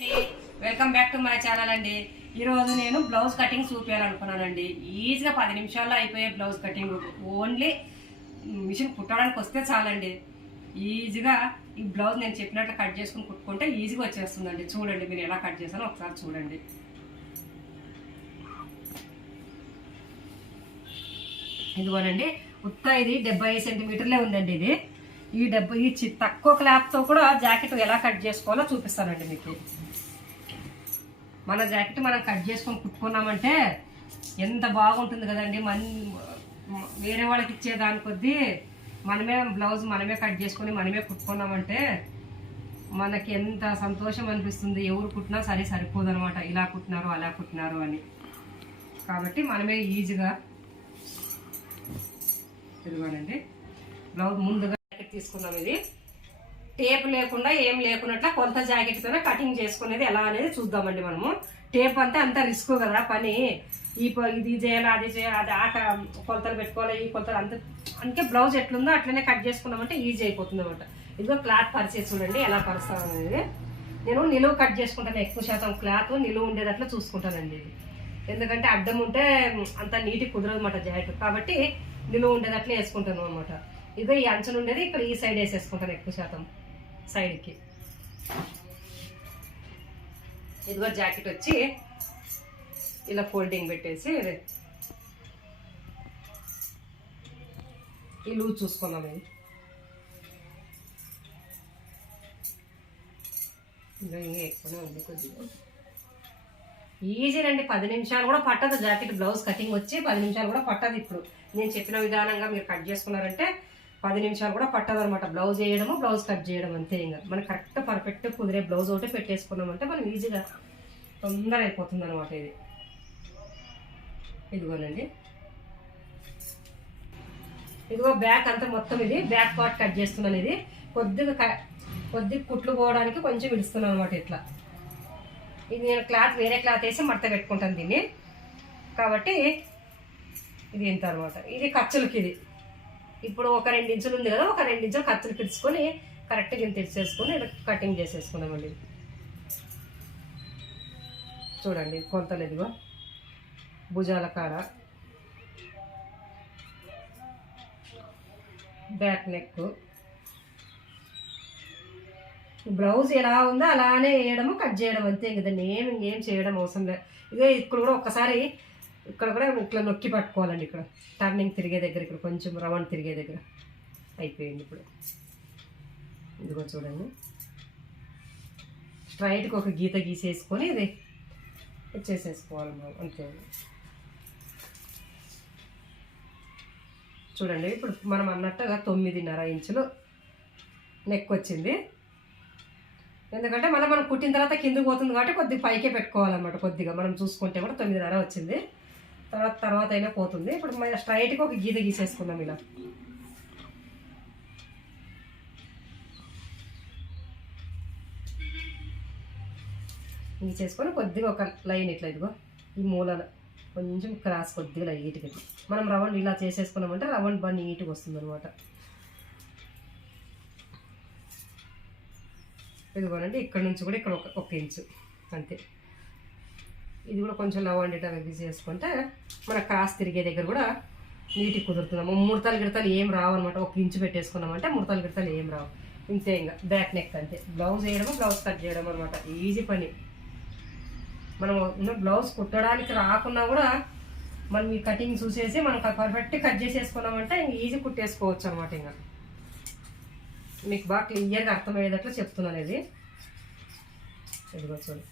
Welcome back to my channel అండి. ఈరోజు నేను బ్లౌజ్ కటింగ్ చూపించాలనుకున్నానండి. ఈజీగా 10 నిమిషాల్లో అయిపోయే బ్లౌజ్ కటింగ్. ఓన్లీ మిషన్ కుట్టడానికి వస్తే చాలండి. ఈజీగా ఈ బ్లౌజ్ నేను చెప్పినట్లు కట్ చేసుకుని కుట్టుకుంటే ఈజీగా వచ్చేస్తుందండి. చూడండి, మీరు ఎలా కట్ చేశానో ఒకసారి చూడండి. ఇదిగోనండి, ఉత్త ఇది 70 సెంటీమీటర్లే ఉందండి. ఈ తక్కువ క్లాత్తో కూడా జాకెట్ ఎలా కట్ చేసుకోవాలో చూపిస్తానండి మీకు. మన జాకెట్ మనం కట్ చేసుకొని కుట్టుకున్నామంటే ఎంత బాగుంటుంది కదండి. వేరే వాళ్ళకి ఇచ్చేదాని కొద్దీ మనమే బ్లౌజ్ మనమే కట్ చేసుకొని మనమే కుట్టుకున్నామంటే మనకి ఎంత సంతోషం అనిపిస్తుంది. ఎవరు కుట్టినా సరిపోదు అనమాట. ఇలా కుట్టినారు అలా కుట్టినారు అని. కాబట్టి మనమే ఈజీగా ఇదిగోనండి బ్లౌజ్ ముందుగా జాకెట్ తీసుకున్నాం. ఇది టేప్ లేకుండా ఏం లేకున్నట్ల కొలత జాకెట్తోనే కటింగ్ చేసుకునేది ఎలా అనేది చూద్దామండి. మనము టేప్ అంత రిస్క్ కదా పని. ఇది చేయాలి అది చేయాలి, అది ఆట కొలతలు పెట్టుకోవాలి, ఈ కొలతలు అందుకే బ్లౌజ్ ఎట్లుందో అట్లనే కట్ చేసుకున్నామంటే ఈజీ అయిపోతుంది అనమాట. ఇదిగో క్లాత్ పరిచేసి చూడండి ఎలా పరుస్తాను అనేది. నేను నిలువు కట్ చేసుకుంటాను. ఎక్కువ శాతం క్లాత్ నిలువు ఉండేటట్లు చూసుకుంటానండి. ఇది ఎందుకంటే అడ్డం ఉంటే అంత నీట్గా కుదరదు అనమాట జాకెట్. కాబట్టి నిలువు ఉండేటట్లు వేసుకుంటాను అనమాట. ఇదిగో ఈ అంచులు ఉండేది ఇక్కడ ఈ సైడ్ వేసేసుకుంటాను ఎక్కువ శాతం సైడ్కి. ఇదిగో జాకెట్ వచ్చి ఇలా ఫోల్డింగ్ పెట్టేసి ఈ లూజ్ చూసుకున్నాం. ఇది ఇంకా ఎక్కువనే ఉంది కొద్దిగా. ఈజీనండి, 10 నిమిషాలు కూడా పట్టదు. జాకెట్ బ్లౌజ్ కటింగ్ వచ్చి 10 నిమిషాలు కూడా పట్టదు. ఇప్పుడు నేను చెప్పిన విధానంగా మీరు కట్ చేసుకున్నారంటే 10 నిమిషాలు కూడా పట్టదు అనమాట. బ్లౌజ్ వేయడము బ్లౌజ్ కట్ చేయడం అంతే. ఇంకా మనకి కరెక్ట్ పర్ఫెక్ట్ కుదిరే బ్లౌజ్ ఒకటి పెట్టేసుకున్నామంటే మనం ఈజీగా తొందరగా అయిపోతుంది అనమాట. ఇదిగోనండి, ఇదిగో బ్యాక్ అంతా మొత్తం ఇది బ్యాక్ పార్ట్ కట్ చేస్తున్నాను. ఇది కొద్దిగా కుట్లు పోవడానికి కొంచెం ఇడుస్తున్నాను అనమాట. ఇట్లా ఇది నేను క్లాత్ వేరే క్లాత్ వేసి మడత పెట్టుకుంటాను దీన్ని. కాబట్టి ఇది ఎంత అనమాట. ఇది ఖర్చులకి. ఇది ఇప్పుడు ఒక 2 ఇంచులు ఉంది కదా, ఒక 2 ఇంచులు ఖర్చులు పిలుచుకొని కరెక్ట్గా ఇంత తెచ్చేసుకొని కటింగ్ చేసేసుకున్నామండి. చూడండి కొలతలు. ఇదిగో భుజాల కాడ, బ్యాక్ నెక్, బ్లౌజ్ ఎలా ఉందో అలానే వేయడము కట్ చేయడం అంతే. కదండి, ఏం చేయడం అవసరం లేదు. ఇదే ఇక్కడ కూడా ఒక్కసారి ఇక్కడ కూడా ఇట్లా నొక్కి పట్టుకోవాలండి. ఇక్కడ టర్నింగ్ తిరిగే దగ్గర, ఇక్కడ కొంచెం రౌండ్ తిరిగే దగ్గర అయిపోయింది. ఇప్పుడు ఇదిగో చూడండి, స్ట్రైట్కి ఒక గీత గీసేసుకొని ఇది చేసేసుకోవాలి మనం అంతే. చూడండి, ఇప్పుడు మనం అన్నట్టుగా 9.5 ఇంచులు నెక్ వచ్చింది. ఎందుకంటే మనం కుట్టిన తర్వాత కిందకి పోతుంది కాబట్టి కొద్దిగా పైకే పెట్టుకోవాలన్నమాట. కొద్దిగా మనం చూసుకుంటే కూడా 9.5 వచ్చింది. తర్వాత అయినా పోతుంది. ఇప్పుడు మన స్ట్రైట్గా ఒక గీత గీసేసుకుందాం. ఇలా గీసేసుకొని కొద్దిగా ఒక లైన్ ఇట్లా ఇదిగో ఈ మూలన కొంచెం క్రాస్ కొద్దిగా లైట్గా మనం రౌండ్ ఇలా చేసేసుకున్నామంటే రౌండ్ బాగా నీట్గా వస్తుంది అనమాట. ఇదిగోనండి, ఇక్కడ నుంచి కూడా ఇక్కడ ఒక ఇంచు అంతే. ఇది కూడా కొంచెం లవ్ అండేటగా తీసేసుకుంటే మన క్రాస్ తిరిగే దగ్గర కూడా నీట్గా కుదురుతున్నాము. ముడతలు గిడతలు ఏం రావు అనమాట. 1 ఇంచు పెట్టేసుకున్నామంటే ముడతలు గిడతలు ఏం రావు. ఇంతే. ఇంకా బ్యాక్ నెక్ అంతే. బ్లౌజ్ వేయడము బ్లౌజ్ కట్ చేయడం అనమాట. ఈజీ పని. మనం బ్లౌజ్ కుట్టడానికి రాకున్నా కూడా మనం ఈ కటింగ్ చూసేసి మనం పర్ఫెక్ట్ కట్ చేసేసుకున్నామంటే ఇంక ఈజీ కుట్టేసుకోవచ్చు అనమాట. ఇంకా మీకు బాగా క్లియర్గా అర్థమయ్యేటట్లు చెప్తున్నాను. ఇది ఇదిగో చూడండి,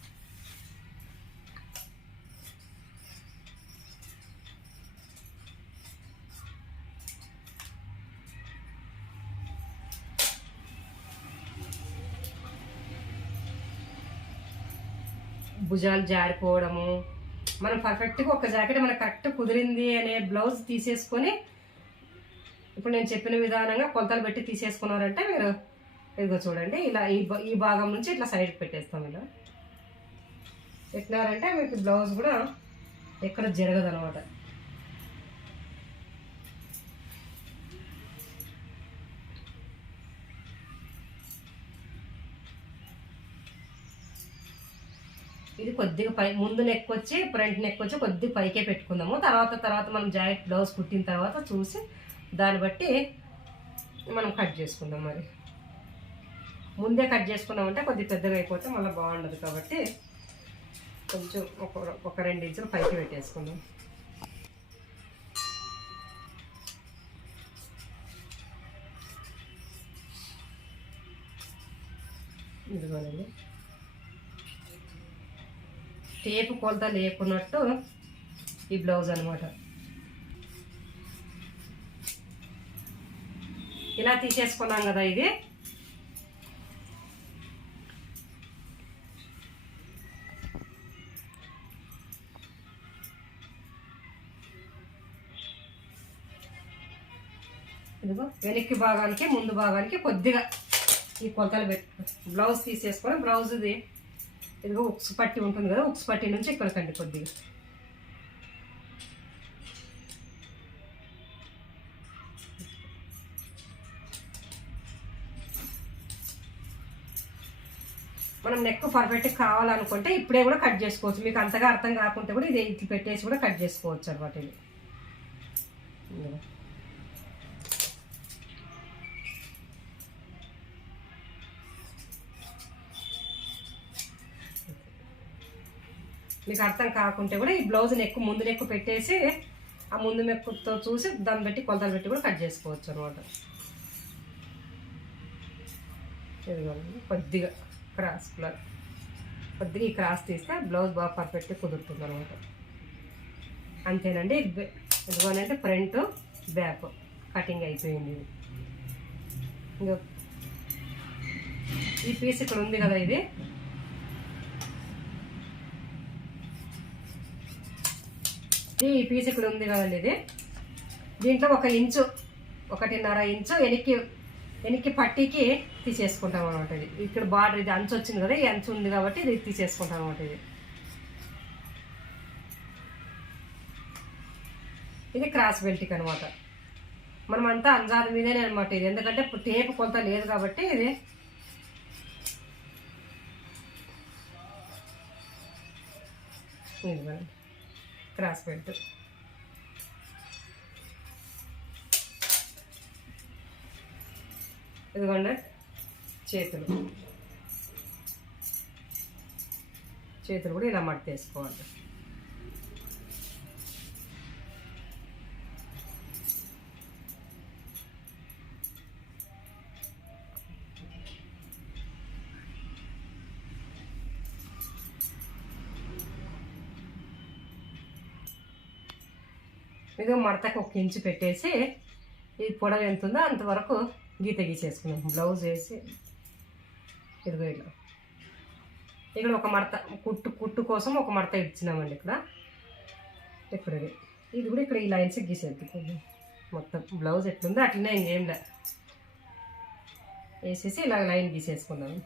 భుజాలు జారిపోవడము, మనం పర్ఫెక్ట్గా ఒక జాకెట్ మనకు కరెక్ట్ కుదిరింది అనే బ్లౌజ్ తీసేసుకొని ఇప్పుడు నేను చెప్పిన విధానంగా కొలతలు పెట్టి తీసేసుకున్నారంటే మీరు ఇదిగో చూడండి ఇలా ఈ భాగం నుంచి ఇట్లా సైడ్కి పెట్టేస్తాం. ఇలా పెట్టినారంటే మీకు బ్లౌజ్ కూడా ఎక్కడ జరగదు అనమాట. ఇది కొద్దిగా పై ముందు నెక్ వచ్చి ఫ్రంట్ నెక్ వచ్చి కొద్దిగా పైకే పెట్టుకుందాము. తర్వాత మనం జాకెట్ బ్లౌజ్ కుట్టిన తర్వాత చూసి దాన్ని బట్టి మనం కట్ చేసుకుందాం. మరి ముందే కట్ చేసుకున్నామంటే కొద్దిగా పెద్దగా అయిపోతే మళ్ళీ బాగుండదు కాబట్టి కొంచెం ఒక 2 ఇంచులు పైకి పెట్టేసుకుందాం. ఇదిగోనండి, టేపు కొలత లేకున్నట్టు ఈ బ్లౌజ్ అనమాట. ఇలా తీసేసుకున్నాం కదా. ఇది ఇదిగో వెనక్కి భాగానికి ముందు భాగానికి కొద్దిగా ఈ కొలతలు పెట్టు బ్లౌజ్ తీసేసుకొని బ్లౌజ్ది ఇదిగో ఉక్స్ పట్టి ఉంటుంది కదా, ఉక్స్ పట్టి నుంచి ఇక్కడికండి కొద్దిగా మనం నెక్ పర్ఫెక్ట్ కావాలనుకుంటే ఇప్పుడే కూడా కట్ చేసుకోవచ్చు. మీకు అంతగా అర్థం కాకుంటే కూడా ఇది ఇట్లా పెట్టేసి కూడా కట్ చేసుకోవచ్చు అనమాట. ఇది మీకు అర్థం కాకుంటే కూడా ఈ బ్లౌజ్ ముందు నెక్ పెట్టేసి ఆ ముందు నెక్కుతో చూసి దాన్ని బట్టి కొలతలు పెట్టి కూడా కట్ చేసుకోవచ్చు అనమాట. ఇదిగోండి, కొద్దిగా కొద్దిగా ఈ క్రాస్ తీస్తే బ్లౌజ్ బాగా పర్ఫెక్ట్గా కుదురుతుంది అనమాట. అంతేనండి. ఇదిగోనంటే ఫ్రంట్ బ్యాక్ కటింగ్ అయిపోయింది. ఇంకా ఈ పీస్ ఇక్కడ ఉంది కదా, ఇది ఈ పీస్ ఇక్కడ ఉంది కదండి. ఇది దీంట్లో 1 ఇంచు 1.5 ఇంచు వెనక్కి పట్టీకి తీసేసుకుంటాం అనమాట. ఇది ఇక్కడ బార్డర్ ఇది అంచు వచ్చింది కదా, ఈ అంచు ఉంది కాబట్టి ఇది తీసేసుకుంటాం అనమాట. ఇది క్రాస్ బెల్ట్కి అనమాట. మనం అంతా అంజాది మీదేనే అనమాట ఇది, ఎందుకంటే టేపు కొంత లేదు కాబట్టి ఇది క్రాస్ బెల్ట్. ఇదిగోండి చేతులు కూడా ఇలా మడతేసుకోవాలి. ఇదిగో మడతకు 1 ఇంచు పెట్టేసి ఈ పొడవు ఎంత ఉందో అంతవరకు గీత గీసేసుకున్నాం. బ్లౌజ్ వేసి ఇదిగో ఇక్కడ ఒక మడత కుట్టు కోసం ఒక మడత ఇచ్చినామండి. ఇక్కడ ఇది కూడా ఇక్కడ ఈ లైన్స్ గీసేద్ది. మొత్తం బ్లౌజ్ ఎట్లుందో అట్లనే ఇంకేం లే వేసేసి ఇలా లైన్ గీసేసుకున్నాము.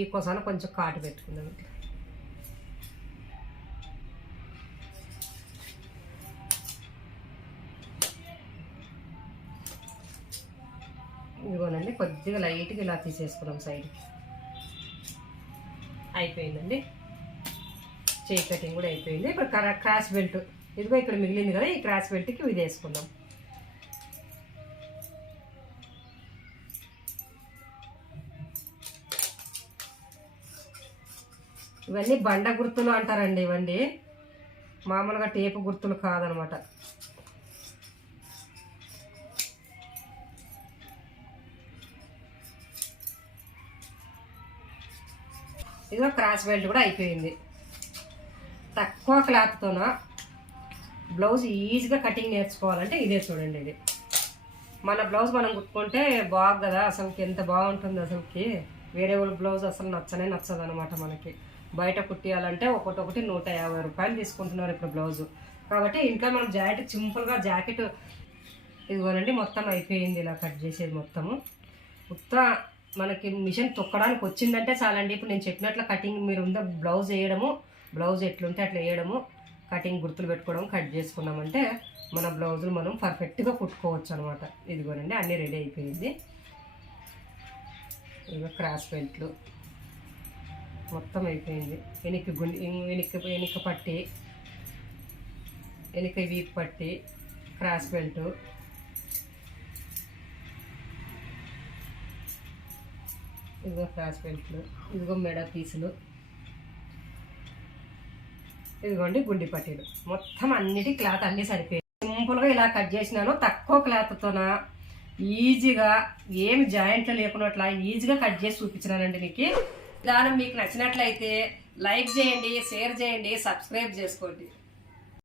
ఈ కోసాన కొంచెం కాటు పెట్టుకుందాం. ఇదిగోనండి, కొద్దిగా లైట్గా ఇలా తీసేసుకున్నాం సైడ్. అయిపోయిందండి, చేయి కటింగ్ కూడా అయిపోయింది. ఇప్పుడు క్రాస్ బెల్ట్ ఇదిగో ఇక్కడ మిగిలింది కదా, ఈ క్రాస్ బెల్ట్కి ఇది వేసుకుందాం. ఇవన్నీ బండ గుర్తులు అంటారండి. ఇవన్నీ మామూలుగా టేపు గుర్తులు కాదనమాట. ఇదిగో క్రాస్ బెల్ట్ కూడా అయిపోయింది. తక్కువ క్లాత్తోన బ్లౌజ్ ఈజీగా కటింగ్ నేర్చుకోవాలంటే ఇదే చూడండి. ఇది మన బ్లౌజ్ మనం కుట్టుకుంటే బాగు కదా, అసలుకి ఎంత బాగుంటుంది. అసలుకి వేరే వాళ్ళ బ్లౌజ్ అసలు నచ్చదు అనమాట. మనకి బయట కుట్టియాలంటే ఒకటి 150 రూపాయలు తీసుకుంటున్నారు ఇప్పుడు బ్లౌజు. కాబట్టి ఇంట్లో మనం సింపుల్గా జాకెట్ ఇదిగోనండి మొత్తం అయిపోయింది. ఇలా కట్ చేసేది మొత్తము మనకి మిషన్ తొక్కడానికి వచ్చిందంటే చాలండి. ఇప్పుడు నేను చెప్పినట్లు కటింగ్ మీరు ఉందా బ్లౌజ్ వేయడము బ్లౌజ్ ఎట్లుంటే అట్లా వేయడము, కటింగ్ గుర్తులు పెట్టుకోవడం, కట్ చేసుకున్నామంటే మన బ్లౌజులు మనం పర్ఫెక్ట్గా కుట్టుకోవచ్చు అనమాట. ఇదిగోనండి అన్నీ రెడీ అయిపోయింది. ఇదిగో క్రాస్ బెల్ట్లు మొత్తం అయిపోయింది. వెనక పట్టి, వెనక వీప్ పట్టి, క్రాస్ బెల్ట్, ఇదిగో క్రాస్ బెల్ట్లు, ఇదిగో మెడ పీసులు, ఇదిగోండి గుండి పట్టీలు, మొత్తం అన్నిటి క్లాత్ అన్నీ సరిపోయింది. సింపుల్గా ఇలా కట్ చేసినాను, తక్కువ క్లాత్తోన ఈజీగా ఏమి జాయింట్లు లేకున్నట్లా ఈజీగా కట్ చేసి చూపించినానండి మీకు. విధానం మీకు నచ్చినట్లయితే లైక్ చేయండి, షేర్ చేయండి, సబ్స్క్రైబ్ చేసుకోండి.